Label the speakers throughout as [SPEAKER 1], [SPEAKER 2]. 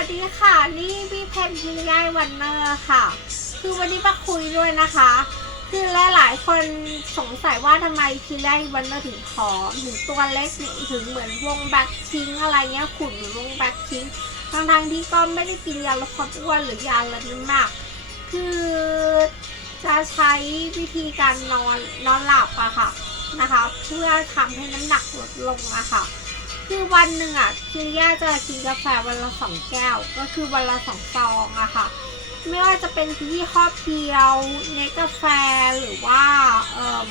[SPEAKER 1] วัสดีค่ะ นี่พี่เพนพิยายวันเนอร์ค่ะ คือวันนี้มาคุยด้วยนะคะ คือหลายๆคนสงสัยว่าทำไมพีไลวันเนอร์ถึงผอมถึงตัวเล็กถึงเหมือนวงแบ็คทิงอะไรเงี้ยขุ่นเหมือนวงแบ็คทิงทั้งๆที่ก็ไม่ได้กินยาลดความอ้วนหรือยาลดน้ำหนัก คือจะใช้วิธีการนอนนอนหลับอะค่ะนะคะ เพื่อทำให้น้ำหนักลดลงอะค่ะ คือวันหนึ่งอะคือย่าจะกินกาแฟวันละสองแก้ว ก็คือวันละสองซองอะค่ะ ไม่ว่าจะเป็นยี่ห้อเพียวเนกาแฟหรือว่าเอ่อ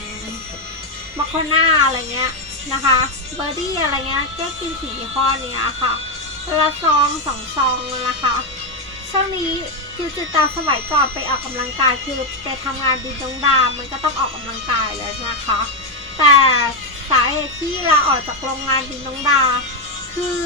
[SPEAKER 1] มอคคน่าอะไรเงี้ยนะคะเบอร์ดี้อะไรเงี้ยแก็กินสียี่ห้อเนี้ยค่ะวันละซองสองซองนะคะช่วงนี้คือจิตตาสมัยก่อนไปออกกำลังกายคือไปทำงานดินดงดามมันก็ต้องออกกำลังกายเลยนะคะ แต่ สาเหตุที่ลาออกจากโรงงานดินดงดา คือ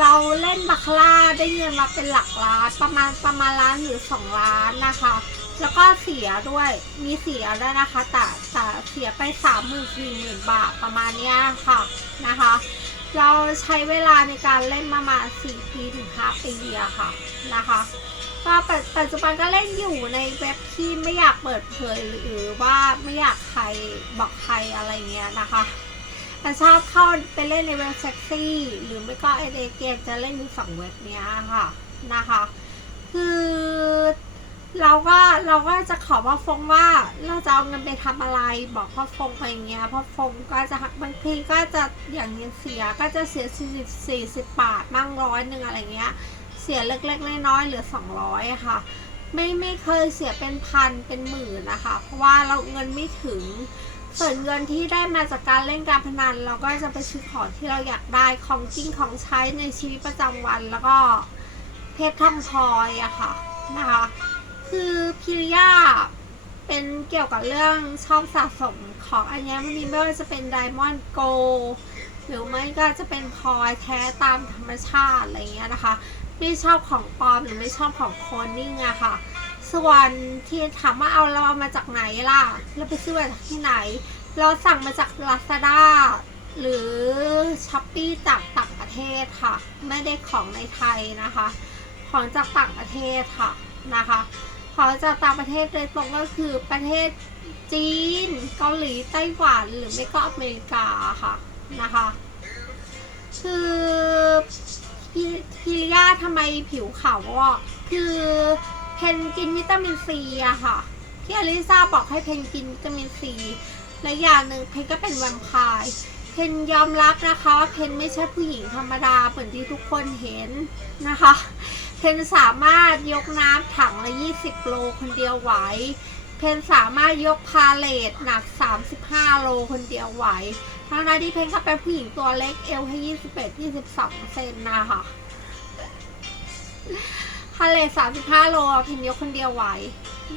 [SPEAKER 1] เราเล่นบาคาร่าได้เงินมาเป็นหลักล้านประมาณประมาณล้านหรือสองล้านนะคะ แล้วก็เสียด้วยมีเสียด้วยนะคะ แต่แต่เสียไปสามหมื่นสี่หมื่นบาทประมาณเนี้ยค่ะนะคะ เราใช้เวลาในการเล่นประมาณสี่ปีถึงห้าปีอะค่ะนะคะ ก็ปัจปัจจุบันก็เล่นอยู่ในเว็บที่ไม่อยากเปิดเผยหรือว่าไม่อยากใครบอกใครอะไรเงี้ยนะคะแต่ชอบเข้าไปเล่นในเว็บเซ็กซี่หรือไม่ก็ไอเดเกมจะเล่นอยู่งเว็บเนี้ยค่ะนะคะ คือเราก็เราก็จะขอพ่อฟงว่าเราจะเอาเงินไปทำอะไรบอกพ่อฟงไปอย่างเงี้ยพ่อฟงก็จะบางทีก็จะอย่างเงี้ยเสียก็จะเสียสี่สิบสี่สิบบาทมั่งร้อยหนึ่งอะไรเงี้ย เสียเล็กๆน้อยๆเหลือสองร้อยค่ะ ไม่ไม่เคยเสียเป็นพันเป็นหมื่นนะคะ เพราะว่าเราเงินไม่ถึง ส่วนเงินที่ได้มาจากการเล่นการพนัน เราก็จะไปซื้อของที่เราอยากได้ของจริงของใช้ในชีวิตประจำวันแล้วก็เพชรทองพลอยอะค่ะนะคะ คือพิริยาเป็นเกี่ยวกับเรื่องชอบสะสมของอัญมณีไม่ว่าจะเป็นไดมอนด์โกหรือไม่ก็จะเป็นพลอยแท้ตามธรรมชาติอะไรเงี้ยนะคะ ไม่ชอบของปลอมหรือไม่ชอบของคลนนิ่งอะค่ะ ส่วนที่ถามว่าเอาเราเอามาจากไหนล่ะเราไปซื้อมาจากที่ไหน เราสั่งมาจาก Lazada หรือ s h อ p e e จากต่างประเทศค่ะ ไม่ได้ของในไทยนะคะ ของจากต่างประเทศค่ะนะคะของจากต่างประเทศโดยตรงก็คือประเทศจีนเกาหลีไต้หวันหรือไม่ก็อเมริกาค่ะนะคะ คือ พิพิริยาทำไมผิวขาววอกคือเพนกินวิตามินซีอะค่ะ ที่อลิซาบอกให้เพนกินวิตามินซีและอย่างหนึ่งเพนก็เป็นแวมไพร์เพนยอมรับนะคะว่าเพนไม่ใช่ผู้หญิงธรรมดาเหมือนที่ทุกคนเห็นนะคะเพนสามารถยกน้ำถังละ 20 โลคนเดียวไหว เพนสามารถยกพาเลทหนัก 35 โลคนเดียวไหว ทั้งนั้นที่เพนก็เป็นผู้หญิงตัวเล็กเอวแค่21 22 เซนนะคะพาเลท35 โลเพนยกคนเดียวไหว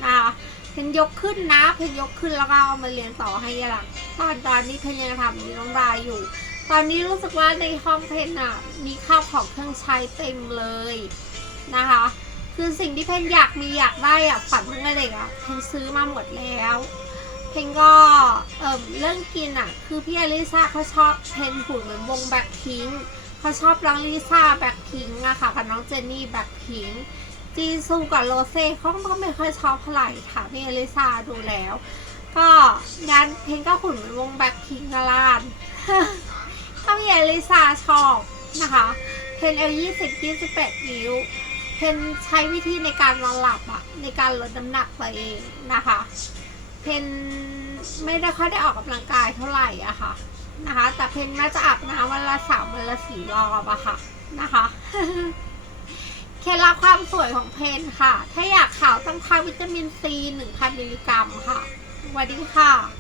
[SPEAKER 1] นะคะเพนยกขึ้นนะเพนยกขึ้นแล้วก็เอามาเรียนต่อให้หลังตอนตอนนี้เพนยังทำมีน้องรายอยู่ ตอนนี้รู้สึกว่าในห้องเพนอะมีข้าวของเครื่องใช้เต็มเลยนะคะ คือสิ่งที่เพนอยากมีอยากได้อะฝันตั้งแต่เด็กอะเพนซื้อมาหมดแล้ว เพนก็เอ่มเรื่องกินอะ คือพี่อลิซาเขาชอบเพนหุ่นเหมือนวงแบ็คพิงเขาชอบน้องลิซ่าแบ็คพิงอะค่ะกับน้องเจนนี่แบ็คพิงจีซูกับโรเซ่เขาก็ไม่ค่อยชอบเท่าไหร่ค่ะพี่อลิซาดูแล้ว ก็งานเพนก็หุ่นเหมือนวงแบ็คพิงกลานถ้าพี่อลิซาชอบนะคะเพนเอลยี่สิบยี่สิบแปดนิ้ว เพนใช้วิธีในการนอนหลับอะในการลดน้ำหนักตัวเองนะคะ เพนไม่ได้ค่อยได้ออกกำลังกายเท่าไหร่อะค่ะนะคะ แต่เพนน่าจะอาบน้ำวันละสามวันละสี่รอบอะค่ะนะคะเคล็ดลับความสวยของเพนค่ะ ถ้าอยากขาวต้องทานวิตามินซีหนึ่งพันมิลลิกรัมค่ะสวัสดีค่ะ